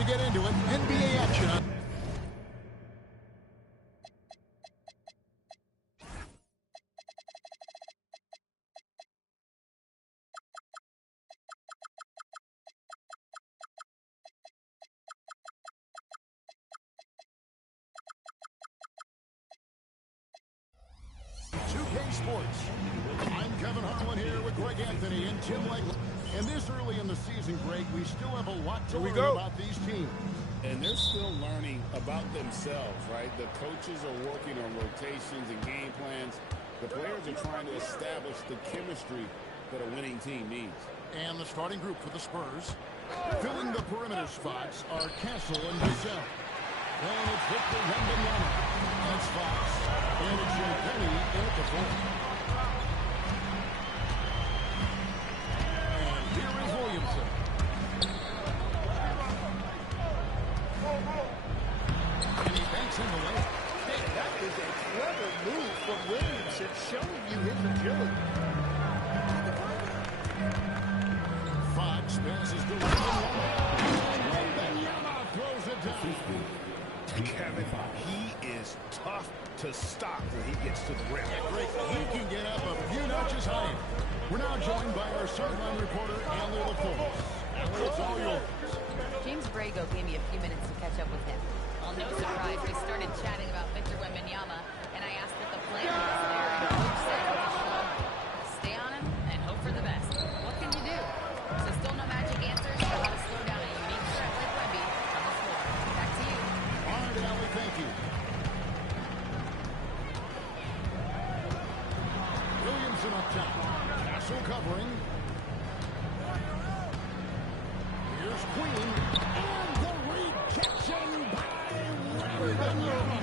to get into it. NBA action. Sports. I'm Kevin Harlan here with Greg Anthony and Tim Legler. And this early in the season, Greg, we still have a lot to learn about these teams. And they're still learning about themselves, right? The coaches are working on rotations and game plans. The players are trying to establish the chemistry that a winning team needs. And the starting group for the Spurs, filling the perimeter spots, are Castle and Giselle. And it's Victor Wembanyama. That's Fox. And it's Penny in at the 4. And here is Williamson. And he banks in the lane. Hey, that is a clever move from Williamson, showing you his agility. Fox passes to Wembanyama. Wembanyama throws it down. Kevin, he is tough to stop when he gets to the rim. He can get up a few notches higher. We're now joined by our sideline reporter, Allie LaForce. Allie, it's all yours. James Brago gave me a few minutes to catch up with him. Well, no surprise, we started chatting about Victor Wembanyama, and I asked what the plan was there, and Coach said, stay on him and hope for the best. What can you do? So still no magic answers for how to slow down a unique threat like Wemby on the floor. Back to you. All right, Allie, thank you. Williamson up top. Castle covering. Here's Queen. And the rejection by Wembanyama.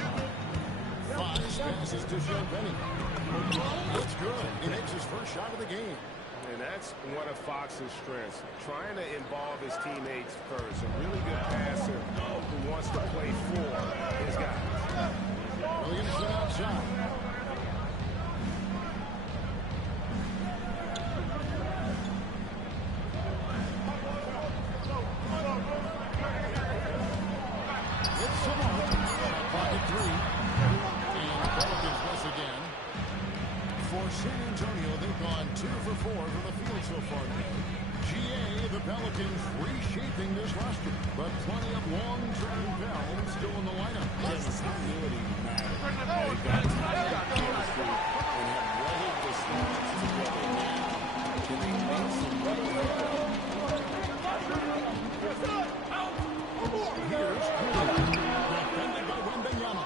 Fox passes to Penny. It's good. He makes his first shot of the game. And that's one of Fox's strengths, trying to involve his teammates first. A really good passer who wants to play for his guys. Williamson outside. It's Simone. Pocket 3. And the Pelicans once again. For San Antonio, they've gone 2 for 4 from the field so far today. GA, the Pelicans reshaping this roster, but plenty of long-term talent still in the lineup. Continuity matters. They've got chemistry and have weathered the storms together now. Can they make some money? Here's Queen, defended by Wembanyama.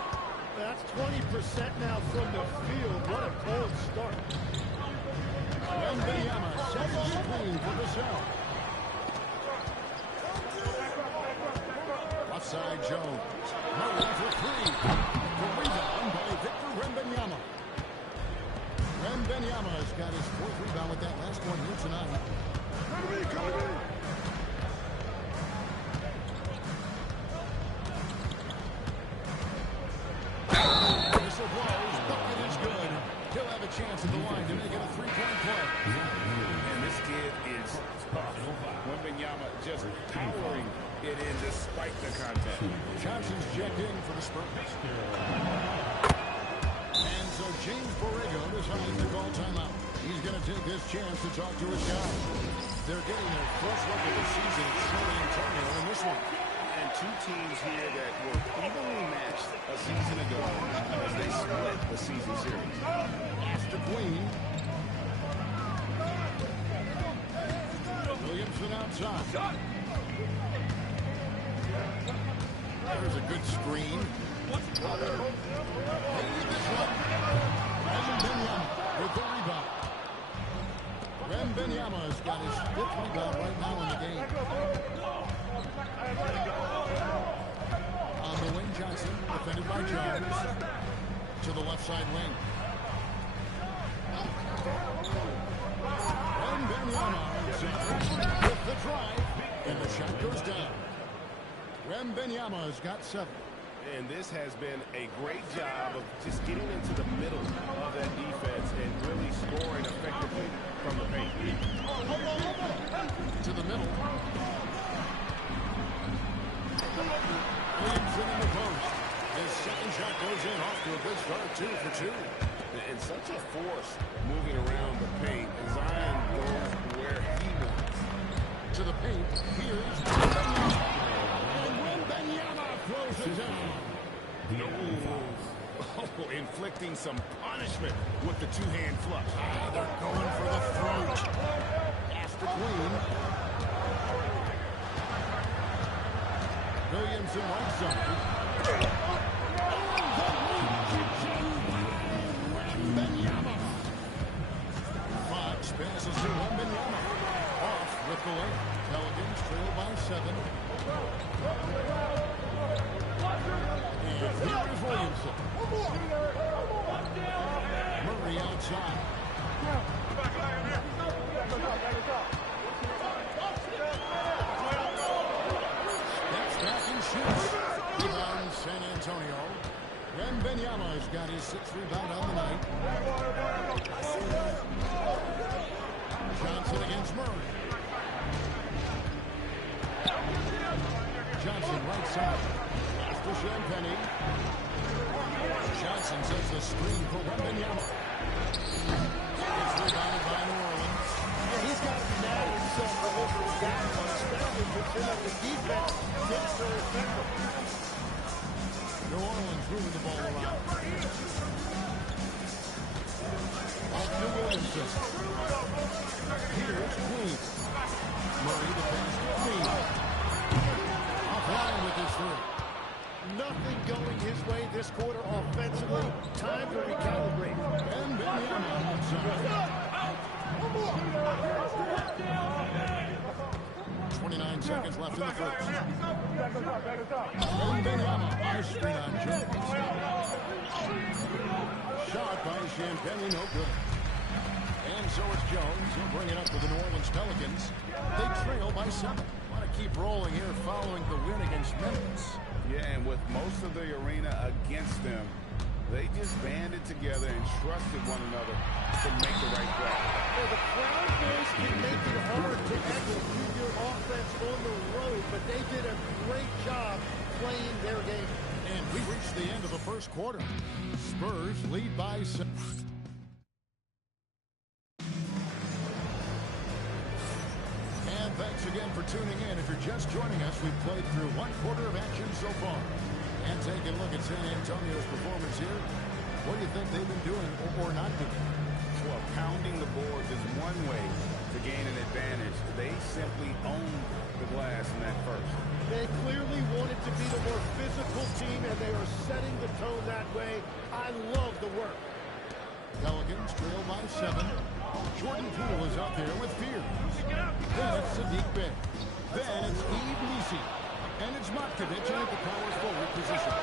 That's 20% now from the field. What a cold start. Wembanyama sets the screen for the cell. Outside Jones. Murray for 3. The rebound by Victor Wembanyama. Wembanyama has got his 4th rebound with that last one here tonight. Whistle blows. Bucket is good. He'll have a chance at the line to make it a 3-point play. And this kid is tough. Wembanyama just powering it in despite the contact. Johnson's checked in for the Spurs. And so James Borrego decided to call timeout. He's going to take this chance to talk to his guys. They're getting their first look at the season at San Antonio in this one. And 2 teams here that were evenly matched a season ago as they split the season series. After Queen. Williamson outside. There's a good screen. Maybe this one. Wembanyama with the rebound. Wembanyama has got his 5th rebound right now in the game. On the wing, Johnson, defended by Jones. To the left side wing. Wembanyama with the drive. And the shot goes down. Wembanyama has got 7. And this has been a great job of just getting into the middle of that defense and really scoring effectively from the paint. To the middle. to a good start, 2 for 2. And such a force moving around the paint. Zion goes where he wants. To the paint, here's Wembanyama. And Wembanyama throws it down. Oh, inflicting some punishment with the two-hand flush. They're going for the throat. Pass to Queen. Williamson right side. Wembanyama. Fox passes to Wembanyama. Off with the leg. Pelicans trail by 7. And here is Williamson. Murray outside. Steps back and shoots. Rebound San Antonio. Wembanyama's got his 6th rebound on the night. Johnson against Murray. Johnson right side. Pass to Champagny. Johnson sets the screen for Wembanyama. It's rebounded by New Orleans. Yeah, he's got to be mad at himself for looking down, especially considering the defense gets so effective. New Orleans moving the ball around. Off to Williamson. Here's Queen. Murray the pass to Queen. Offline with his 3. Nothing going his way this quarter offensively. Time to recalibrate. And Wembanyama outside. 29 seconds left in the first. Wembanyama on a screen on Jones. Shot by Champagny, no good. And so it's Jones. He'll bring it up for the New Orleans Pelicans. They trail by 7. Want to keep rolling here following the win against Memphis. Yeah, and with most of the arena against them, they just banded together and trusted one another to make the right play. Well, the crowd noise can make it hard to execute your offense on the road, but they did a great job playing their game. And we reached the end of the first quarter. Spurs lead by 7. And thanks again for tuning in. If you're just joining us, we've played through 1 quarter of action so far. And taking a look at San Antonio's performance here. What do you think they've been doing or not doing? Well, pounding the boards is one way to gain an advantage. They simply owned the glass in that first. They clearly wanted to be the more physical team, and they are setting the tone that way. I love the work. Pelicans trail by 7. Jordan Poole is out there with Fears. Then it's Sadiq Bey. Then it's Yves Nisi. And it's Matkovic in at the power forward position.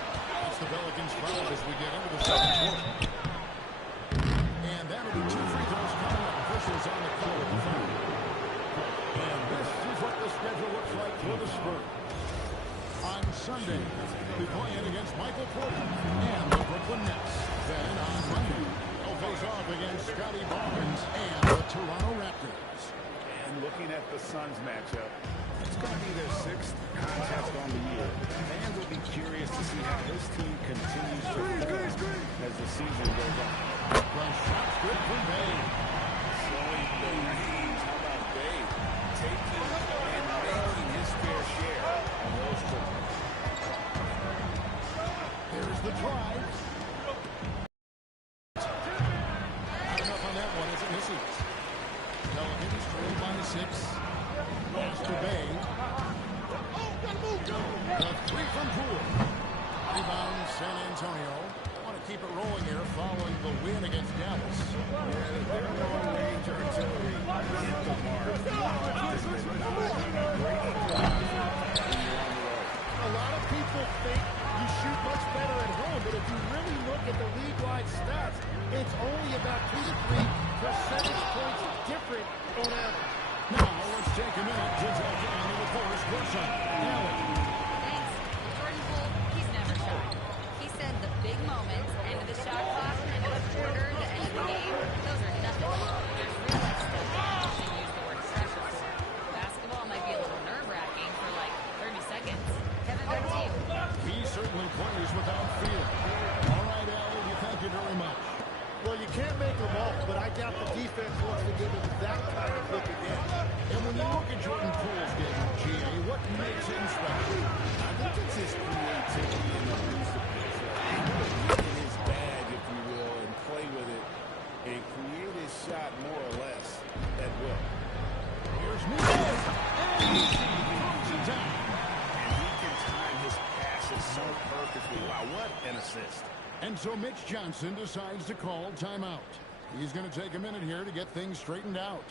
It's the Pelicans' foul as we get into the second quarter. And that'll be 2 free throws coming up. Officials on the call at the foul. And this is what the schedule looks like for the Spurs. On Sunday, we'll be playing against Michael Porter and the Brooklyn Nets. Then on Monday, they'll face off against Scotty Barnes and the Toronto Raptors. And looking at the Suns matchup, it's going to be their 6th contest on the year. Fans will be curious to see how this team continues to perform as the season goes on. The shot's good for Bay. Slowing the range. How about Bay taking and making his fair share on those turnovers? Here's the drive. Not enough on that one as it misses. Pelicans trail by 6. Pass to Bay. The 3 from Poole. Rebound San Antonio. Want to keep it rolling here following the win against Dallas. Their long-range artillery hit the mark. A lot of people think you shoot much better at home, but if you really look at the league-wide stats, it's only about 2 to 3 percentage points different on average. Now, let's take a minute to check in on the first person. Allen. Thanks. Jordan Poole, he's never shy. He said the big moments, end of the shot clock, end of the quarter, the end of the game, those are nothing. There's real life stuff that you should use the word pressure for. Basketball might be a little nerve-wracking for like 30 seconds. Kevin, back to you. He certainly plays without fear. All right, Allen. doubt the defense wants to give him that kind of look again. And when you look at Jordan Poole's game, GA, what makes him special? I think it's his creativity and the use of this. He's able to look in his bag, if you will, and play with it and create his shot more or less at will. Here's Mitchell, and he throws it down. And he can time his passes so perfectly. Wow, what an assist. And so Mitch Johnson decides to call timeout. He's going to take a minute here to get things straightened out.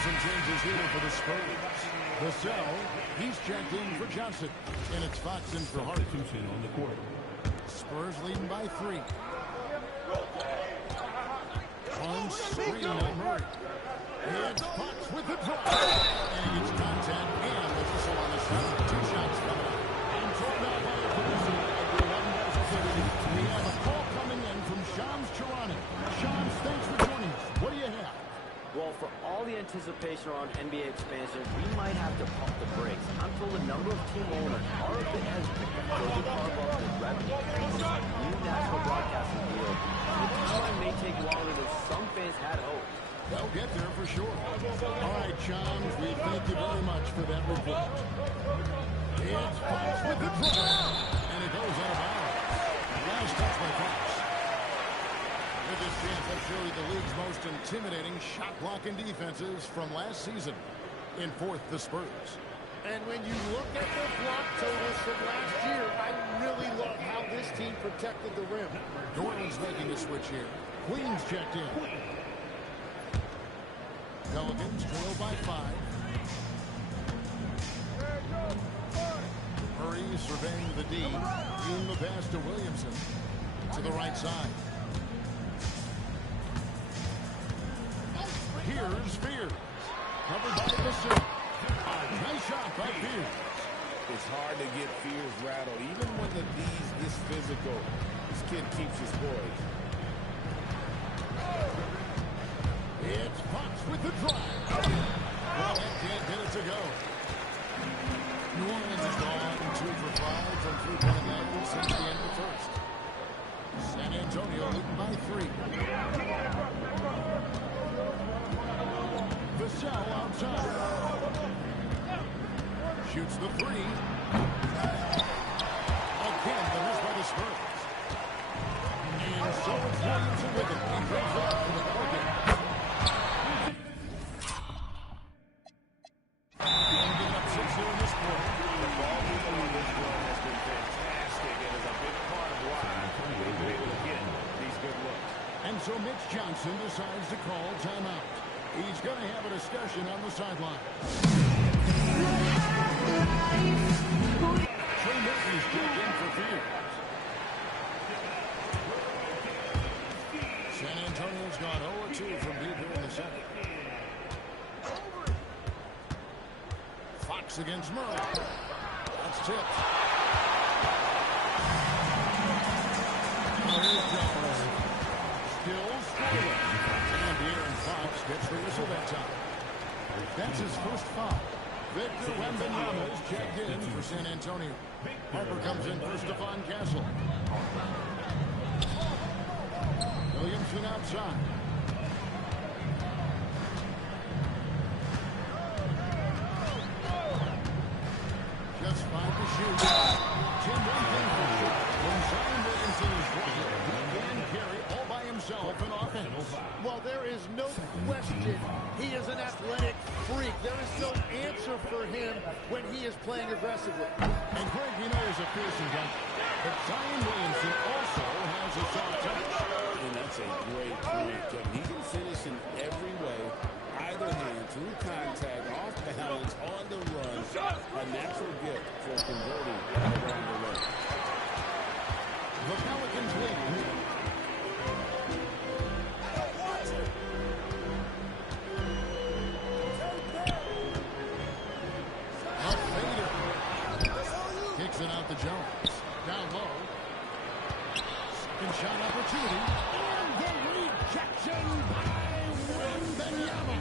Some changes here for the Spurs. Vassell, he's checked in for Johnson. And it's Fox in for Hart. On the court. Spurs leading by 3. On screen on Murray. It's Fox with the drive. And he gets contact and the whistle on the shot. 2 shots coming up. And thrown out by a producer. We have a call coming in from Shams Charania. Shams, thanks for joining us. What do you have? Well, for all the anticipation around NBA expansion, we might have to pump the brakes. I'm told a number of team owners are a bit hesitant to throw the carb up the revenue from this new national broadcasting deal. The timeline may take longer than some fans had hoped. They'll get there for sure. All right, Shams, we thank you very much for that report. It's Fox with the drive. And it goes out of bounds. Last touch by Fox. With this chance, I'll show you the league's most intimidating shot-blocking defenses from last season. In 4th, the Spurs. And when you look at their block totals from last year, I really love how this team protected the rim. Dorland's making a switch here. Queens checked in. Pelicans trail by 5. Murray surveying the D. Giving the pass to Williamson. To the right side. Here's Spears. Covered by Vassell. Nice shot by Spears. It's hard to get Fears rattled. Even when the D's this physical, this kid keeps his poise. It's Fox with the drive. Well, that can't get it to go. New Orleans is gone 2 for 5 from 3-point land since the end of the first. San Antonio leading by 3. Vassell outside. Shoots the 3. Again, the miss by the Spurs. And so it's Williamson with it. He brings it up for the Pelicans. Giving up 6 here in this quarter. The ball movement on this run has been fantastic and is a big part of why they've been able to get these good looks. And so Mitch Johnson decides to call timeout. He's going to have a discussion on the sideline. Trey Murphy's checked in for Fears. San Antonio's gone 0-2 from deep here in the second. Fox against Murray. That's tipped. Still scoreless. And De'Aaron Fox gets the whistle that time. That's his first foul. Victor Wembanyama is checked in for San Antonio. Harper comes in for Stephon Castle. Williamson outside. Just 5 to shoot. 10 1 thing for sure. When Zion Williamson is right, he can carry all by himself in offense. Well, there is no question he is an athletic freak. think there is no answer for him when he is playing aggressively. And Greg, you know, is a fearsome guy. But Zion Williamson also has a soft touch. And that's a great point, Kevin. He can finish in every way, either hand, through contact, off balance, on the run. A natural gift for converting around the rim. The Pelicans lead. A fader. Kicks it out to Jones. Down low. Second shot opportunity. And the rejection by Wembanyama.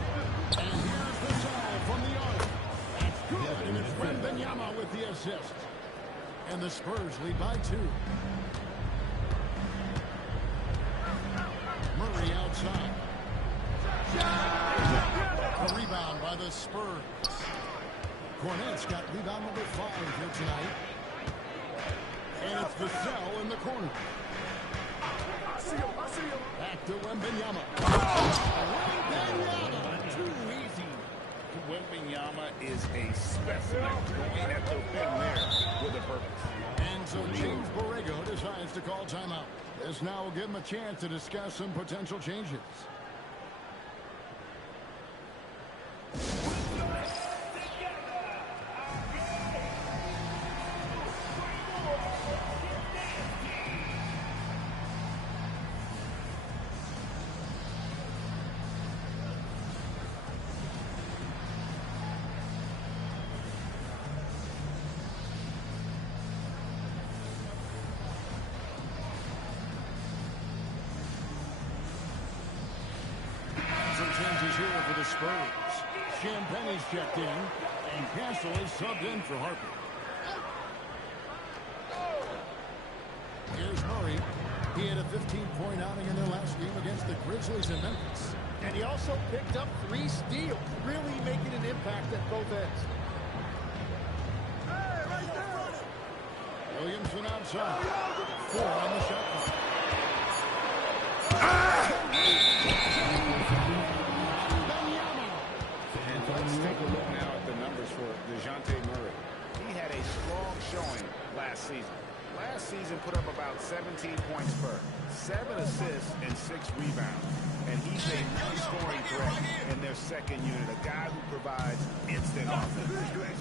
And here's the side from the arc. That's good. And it's Wembanyama with the assist. And the Spurs lead by 2. Murray outside. A rebound by the Spurs. Cornette's got rebound number 5 here tonight. And it's the cell in the corner. Back to Wembanyama. Wembanyama! Too easy. Wembanyama is a specimen going at the rim there with a purpose. And so James Borrego decides to call timeout. This now will give him a chance to discuss some potential changes. Changes here for the Spurs. Champagne's checked in, and Castle is subbed in for Harper. Here's Murray. He had a 15-point outing in their last game against the Grizzlies in Memphis. And he also picked up 3 steals, really making an impact at both ends. Williamson outside. 4 on the shot clock. Let's take a look now at the numbers for DeJounte Murray. He had a strong showing last season. Last season put up about 17 points per, 7 assists, and 6 rebounds. And he's a scoring threat in their second unit, a guy who provides instant offense.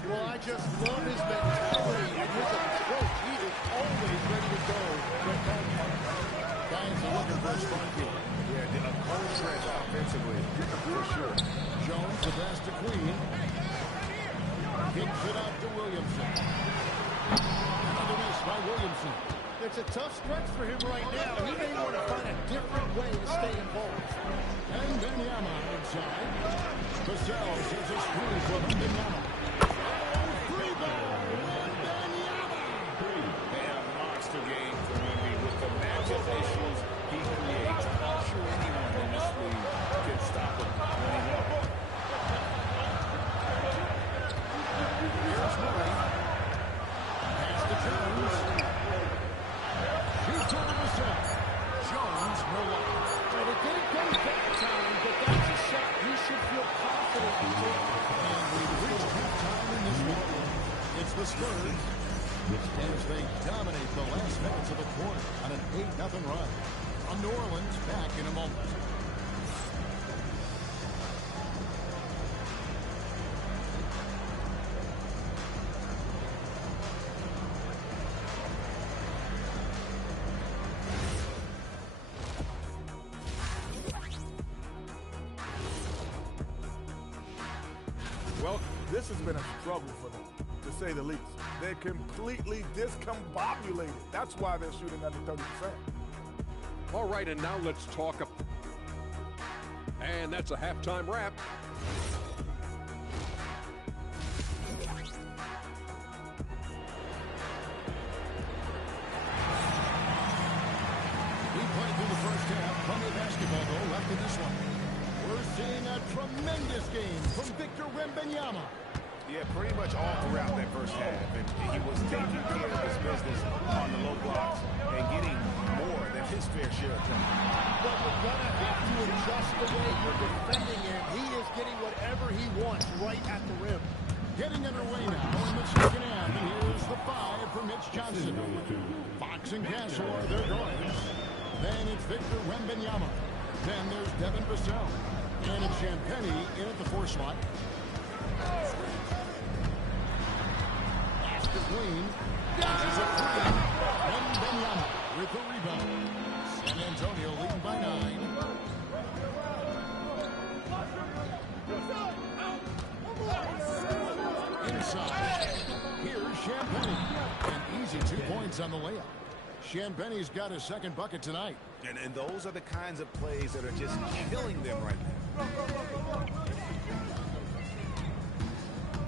Well, I just love his mentality and his approach. He is always ready to go when time comes. Guys are looking for a strike here. Yeah, a cold stretch offensively, for sure. Jones, the pass to Queen. Kicks it out to Williamson. Another miss by Williamson. It's a tough stretch for him right now. He may want to find a different way to stay involved. And Wembanyama inside. Vassell sends a screen for Wembanyama. Rebound, Wembanyama! And a monster game for Wemby with the matchup issues he creates. I'm sure anyone in this league can stop him when he wants. Here's Murray. Pass to Jones. Shoots over Vassell. Jones, no luck. And it didn't go that time, but that's a shot he should feel confident in taking. And we've reached halftime in this one. It's the Spurs as they dominate the last minutes of the quarter on an 8-0 run. On New Orleans, back in a moment. Well, this has been a struggle for them, to say the least. They're completely discombobulated. That's why they're shooting under 30%. All right, and now let's talk. And that's a halftime wrap. We played through the first half. Plenty of basketball, though, left in this one. We're seeing a tremendous game from Victor Wembanyama. Yeah, pretty much all throughout that first half. And he was taking care of his business on the low blocks and getting more than of his fair share of time. But you're going to have to adjust the way you're defending him. He is getting whatever he wants right at the rim. Getting underway now in the second half. And here's the 5 for Mitch Johnson. Fox and Castle are their guards. Then it's Victor Wembanyama. Then there's Devin Vassell. And it's Champagnie in at the 4 slot. Astor Green dodges a 3. Wembanyama with the rebound. San Antonio leading by 9. Inside. Here's Champagnie. An easy 2 points on the layup. Champagnie's got his second bucket tonight. And those are the kinds of plays that are just killing them right now.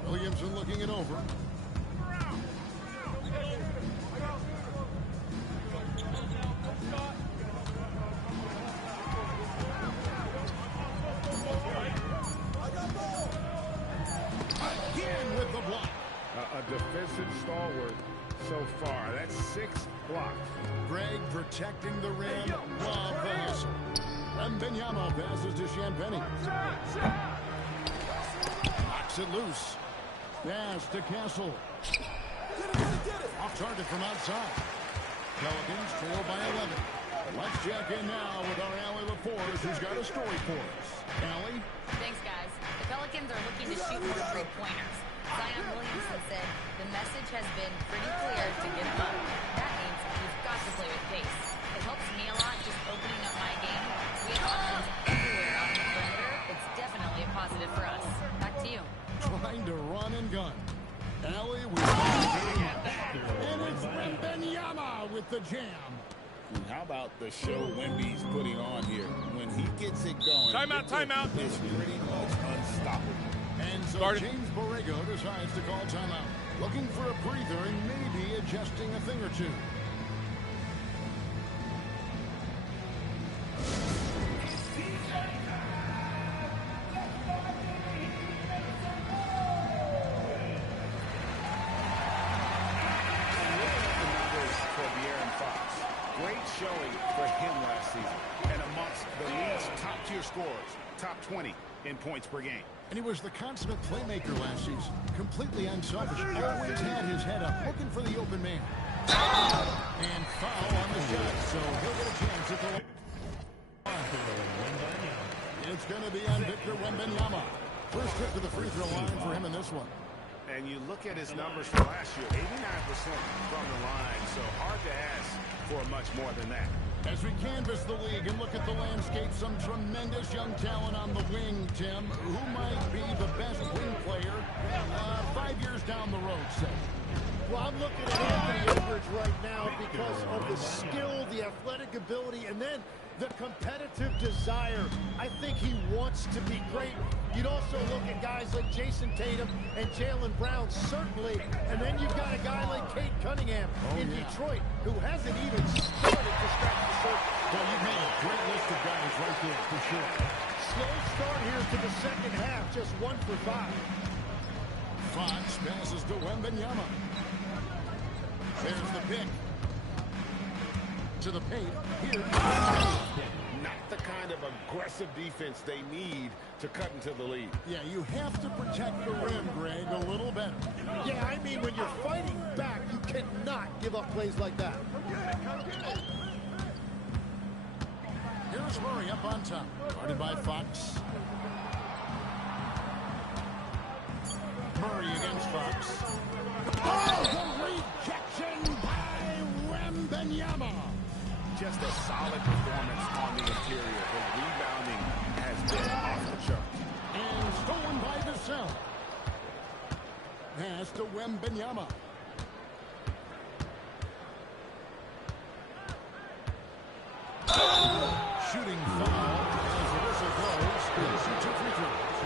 Williamson looking it over. Again with the block. A defensive stalwart so far. That's 6 blocks. Greg protecting the rim. Love the hustle. Wembanyama passes to Champagnie. Knocks it loose. Pass to Castle. Off target from outside. Pelicans trail by 11. Let's check in now with our Allie LaForce, who's got a story for us. Allie? Thanks, guys. The Pelicans are looking to shoot more three-pointers. Zion Williamson said the message has been pretty clear to get him up. That means we've got to play with pace. It helps me a lot just opening up my game. We have options everywhere on the perimeter. It's definitely a positive for us. Back to you. Trying to run and gun. Allie with and it's Wembanyama with the jam. And how about the show Wemby's putting on here? When he gets it going, Timeout. It's pretty much unstoppable. And so James Borrego decides to call timeout. Looking for a breather and maybe adjusting a thing or two. Showing for him last season, and amongst the league's top-tier scorers, top 20 in points per game. And he was the consummate playmaker last season, completely unselfish, always had his head up, looking for the open man. And foul on the shot, so he'll get a chance at the line. It's going to be on Victor Wembanyama. First trip to the free throw line for him in this one. And you look at his numbers from last year, 89% from the line, so hard to ask for much more than that. As we canvass the league and look at the landscape, some tremendous young talent on the wing, Tim. Who might be the best wing player 5 years down the road, say? Well, I'm looking at Anthony Edwards right now because of the skill, the athletic ability, and then the competitive desire. I think he wants to be great. You'd also look at guys like Jason Tatum and Jaylen Brown, certainly. And then you've got a guy like Cade Cunningham in Detroit, who hasn't even started to scratch the surface. Well, you've made a great list of guys right there, for sure. Slow start here to the second half, just 1 for 5. Fox passes to Wembanyama. There's the pick. To the paint. Here. Not the kind of aggressive defense they need to cut into the lead. Yeah, you have to protect the rim, Greg, a little better. Yeah, I mean, when you're fighting back, you cannot give up plays like that. Here's Murray up on top. Guarded by Fox. Murray against Fox. Oh, the rejection by Wembanyama. Just a solid performance on the interior. The rebounding has been off the chart. And stolen by Vassell. Pass to Wembanyama. Shooting foul as the whistle blows. He'll shoot 2 free throws.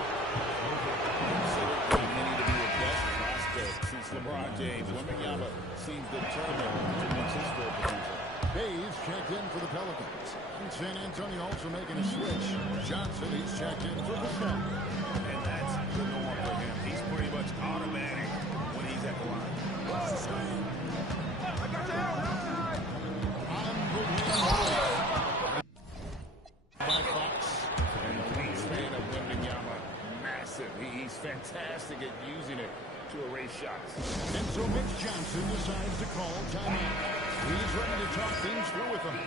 Considered many to be the best prospect since LeBron James. Wembanyama seems determined to reach his full potential. Hayes checked in for the Pelicans. And San Antonio also making a switch. Johnson, he's checked in for Vassell. And that's the norm for him. He's pretty much automatic when he's at the line. On the wing. shots. And so Mitch Johnson decides to call timeout. He's ready to talk things through with them.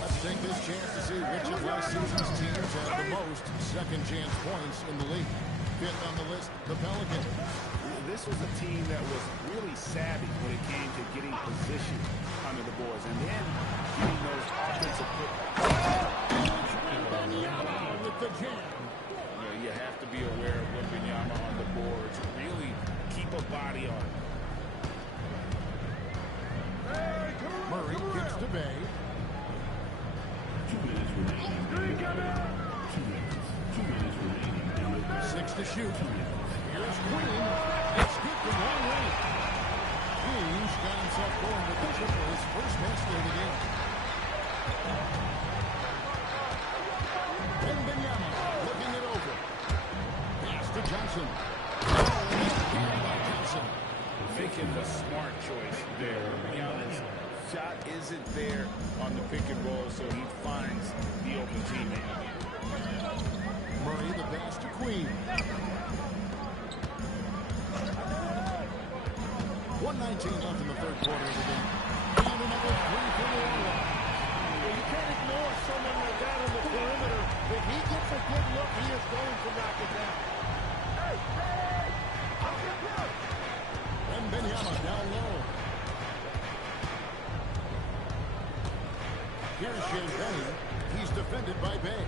Let's take this chance to see which of last season's teams have the most second chance points in the league. Fifth on the list, the Pelicans. This was a team that was really savvy when it came to getting position under the boards and then getting those offensive with the jam. You have to be aware of Wembanyama on the boards. Really keep a body on it. Murray gets to Bay. 2 minutes remaining. 2 minutes remaining. 6 to shoot. Here's Green. It's good from long range. Green's got himself going with the triple his first basket of the game. Wembanyama looking it over. Pass to Johnson. Johnson. Making the smart choice there. Giannis' shot isn't there on the pick and roll, so he finds the open teammate. Murray the pass to Queen. 1:19 left in the third quarter of the game. And another three for New Orleans. Well, you can't ignore someone like that on the perimeter. If he gets a good look, he is going to knock it down. Wembanyama down low. Here's Champagne. He's defended by Bay.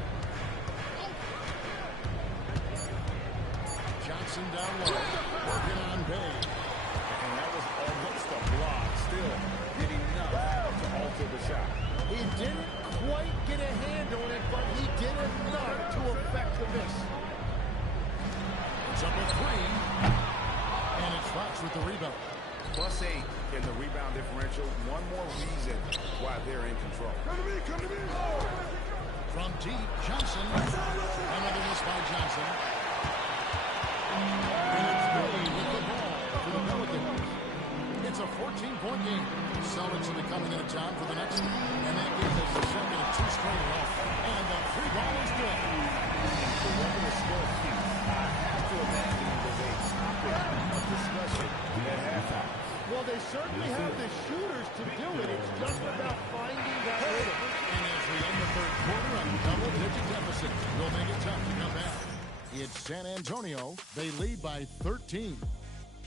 Johnson down low. Working on Bay. And that was almost a block. Still did enough to alter the shot. He didn't quite get a hand on it, but he did enough to affect the miss. It's up a three. And it's Fox with the rebound. +8 in the rebound differential. One more reason why they're in control. Come to me. From deep, Johnson. Another miss by Johnson. And it's Bay with the ball for the Pelicans. It's a 14-point game. Celtics will be coming into town for the next one. And that gives us the second of 2 straight in a row. And the free ball is good. The regular score key. I have to imagine it was a topic of discussion at halftime. Well, they certainly have the shooters to do it. It's just about finding that rhythm. And as we end the third quarter on double-digit deficit, we'll make it tough to come back. It's San Antonio. They lead by 13.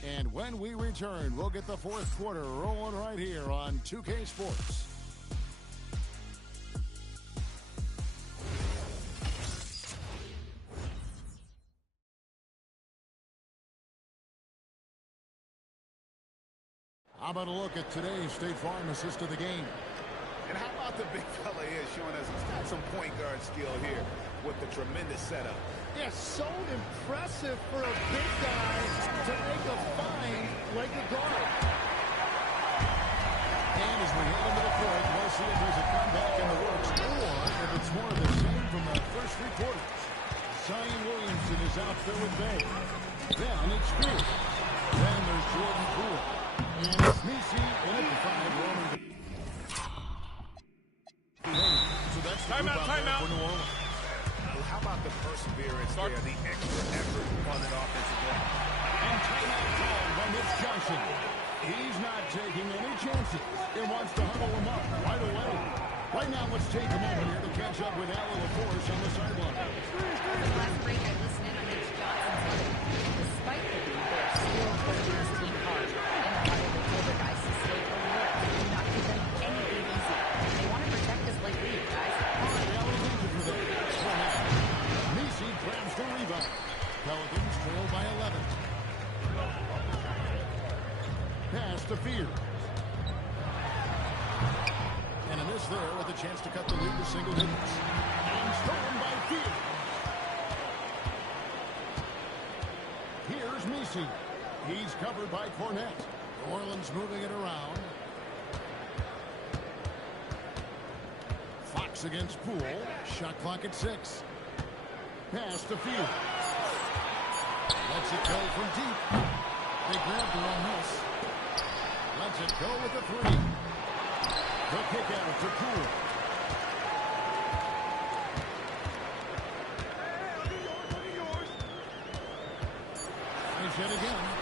And when we return, we'll get the fourth quarter rolling right here on 2K Sports. How about a look at today's State Farm assist of the game? And how about the big fella here showing us he's got some point guard skill here with the tremendous setup. Yeah, so impressive for a big guy to make a find like a guard. And as we head into the fourth, we'll see if there's a comeback in the works or if it's more of the same from the first 3 quarters. Zion Williamson is out there with Bay. Then it's Spears. Then there's Jordan Poole. And it's Misi in at the 5 rolling. So that's the group out there for New Orleans. How about the perseverance there, the extra effort on an offensive play? And timeout called by Mitch Johnson. He's not taking any chances. He wants to huddle him up right away. Right now, let's take a moment here to catch up with Allie LaForce on the sideline. The last break, I listened in on Mitch Johnson. Despite the lead, they're still pushing this team hard. And the harder they told their guys to stay alert, do not give them anything easy. They want to protect this late lead, guys. Misi grabs the rebound. Pelicans trail by 11. Pass to Fear. And a miss there with a chance to cut the lead to single digits. And stolen by Fear. Here's Misi. He's covered by Cornette. New Orleans moving it around. Fox against Poole. Shot clock at 6. Pass to Field. Lets it go from deep. They grab the wrong miss. Lets it go with the 3. The kick out to Poole. Finish it again.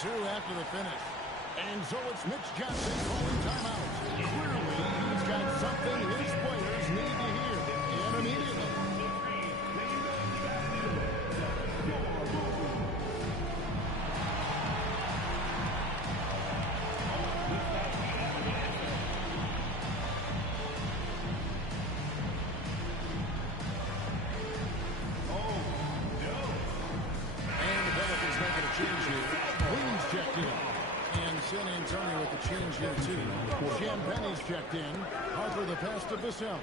2 after the finish. And so it's Mitch Johnson calling timeout. Clearly, he's got something his players need to hear, and immediately. And the Pelicans making a change here. Queen's checked in. And San Antonio with the change here, too. Champagne's checked in. Harper the pass to Vassell.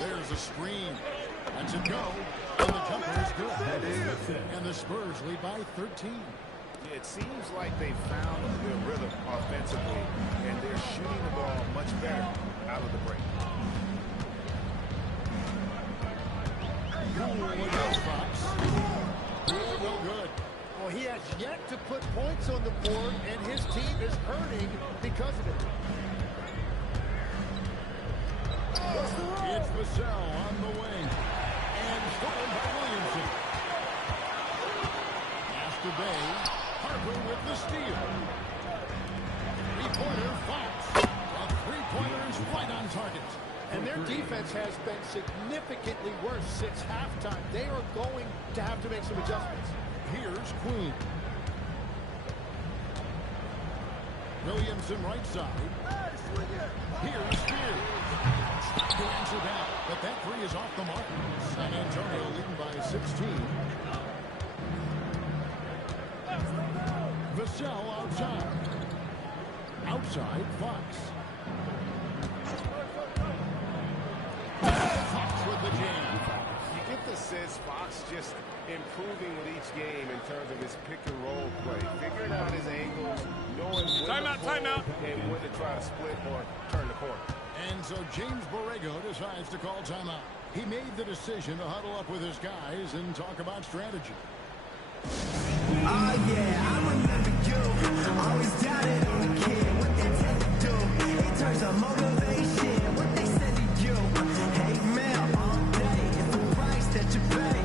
There's a screen. Lets it go. And the jumper is good. And the Spurs lead by 13. It seems like they found their rhythm offensively, and they're shooting the ball much better out of the break. No good. Well, he has yet to put points on the board, and his team is hurting because of it. It's Vassell on the wing. And stolen by Williamson. Pass to Bay. Harper with the steal. Three-pointer, Fox. A three-pointer is right on target. And their defense has been significantly worse since halftime. They are going to have to make some adjustments. Here's Queen. Williamson right side. Here's Spears. The answer down, but that three is off the mark. San Antonio leading by 16. Vassell outside. Outside, Fox. Fox with the jam. You get the sense Fox just improving with each game in terms of his pick-and-roll play. Figuring out his angles, knowing when to pull and when to try to split or turn the corner. And so James Borrego decides to call timeout. He made the decision to huddle up with his guys and talk about strategy. Oh yeah, I remember you. Always doubted on the kid. What they tell you do. It turns to motivation. What they said to you. Hate mail all day. It's the price that you pay.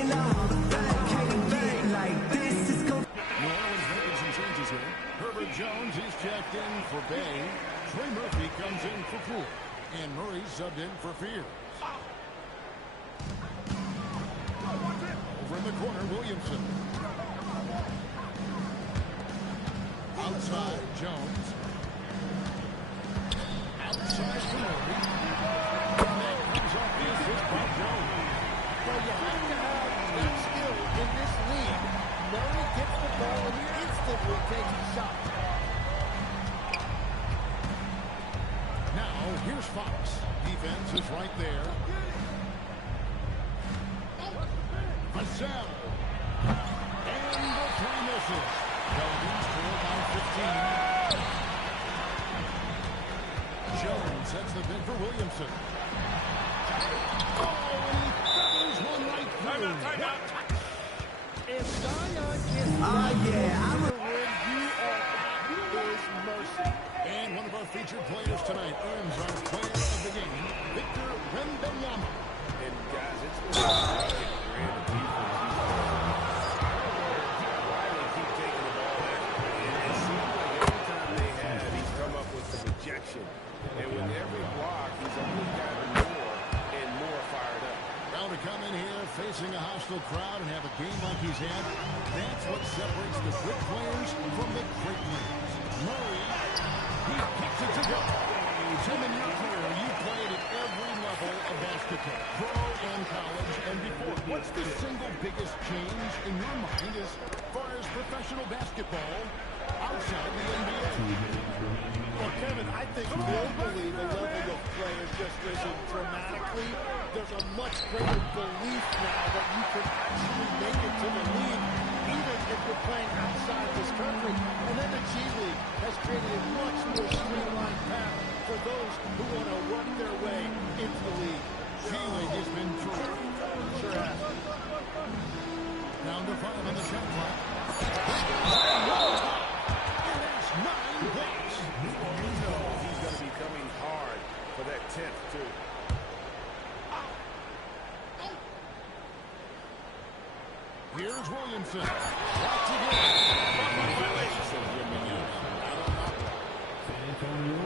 In the Hall of Fame, can't get like this. Is going. New Orleans making some changes here. Herbert Jones is checked in for Bay. Trey Murphy comes in for Poole. And Murray subbed in for Fears. Over in the corner, Williamson. Outside, Jones. Outside to Murray. And that comes off the assist by Jones. Well, you have to have that skill in this league. Murray gets the ball and instantly takes a shot. Now, here's Fox. Defense is right there. Vassell. And the three misses. Pelicans trail by 15. Jones sets the bid for Williamson. Oh, and he feathers one right through. If Zion gets yeah, I'm the win, you are his mercy. And one of our featured players tonight earns our player of the game, Victor Wembanyama. And guys, it's been grand defense. Why they keep taking the ball out. It seems like every time they have, he's come up with some rejection. And with every block, he's only gotten more and more fired up. Now to come in here facing a hostile crowd and have a game like he's had, that's what separates the good players from the great players. Murray, he kicks it to go. Tim, in your career, you played at every level of basketball, pro and college and before. What's the single biggest change in your mind as far as professional basketball outside the NBA? Well, Kevin, I think globally the level of play has just risen dramatically. There's a much greater belief now that you can actually make it to the league, even if you're playing outside this country. And then the G League has created a much more streamlined path for those who want to work their way into the league. G League has been terrific. Sure has. Down to 5 on the shot clock. And that's 9 points. You know he's going to be coming hard for that 10th, too. Here's Williamson. Back to good. Violation, says Wembanyama. Out on that block. San Antonio.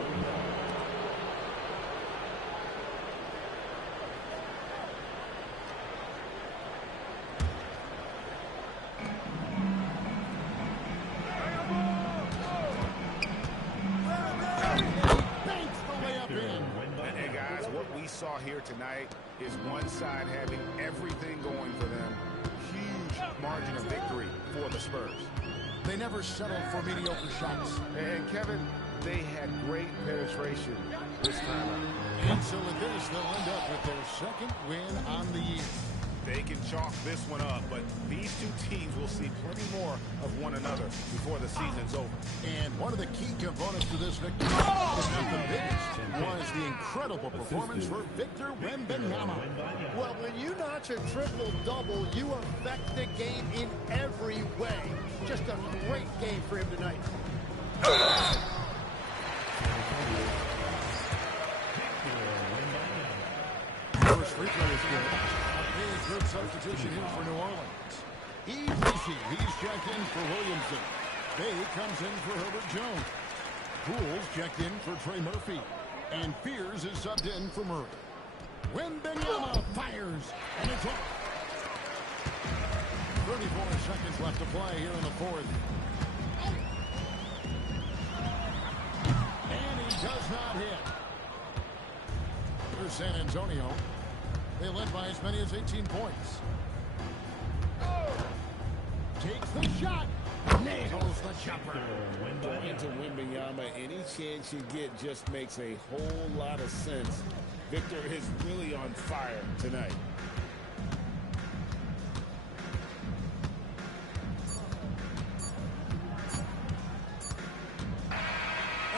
Banks the layup in. And guys, what we saw here tonight is one side having everything going for them. Huge margin of victory for the Spurs. They never settled for mediocre shots. And Kevin, they had great penetration this time out. And so with this, they'll end up with their second win on the year. They can chalk this one up, but these two teams will see plenty more of one another before the season's over. And one of the key components to this victory, if not the biggest, was the incredible performance for Victor Wembanyama. Well, when you notch a triple-double, you affect the game in every way. Just a great game for him tonight. First free throw is good. A good substitution here for New Orleans. He's checked in for Williamson. Bay comes in for Herbert Jones. Poole's checked in for Trey Murphy. And Fears is subbed in for Murray. Wembanyama fires, and it's off. 34 seconds left to play here in the fourth. And he does not hit. Here's San Antonio. They led by as many as 18 points. Takes the shot. Nails the jumper. Going to Wembanyama, any chance you get just makes a whole lot of sense. Victor is really on fire tonight.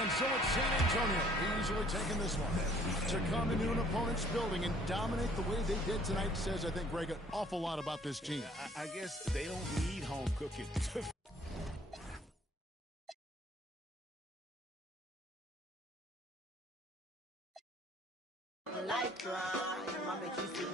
And so it's San Antonio easily taking this one. To come into an opponent's building and dominate the way they did tonight says, I think, Greg, an awful lot about this team. I guess they don't need home cooking. Like dry, my make you see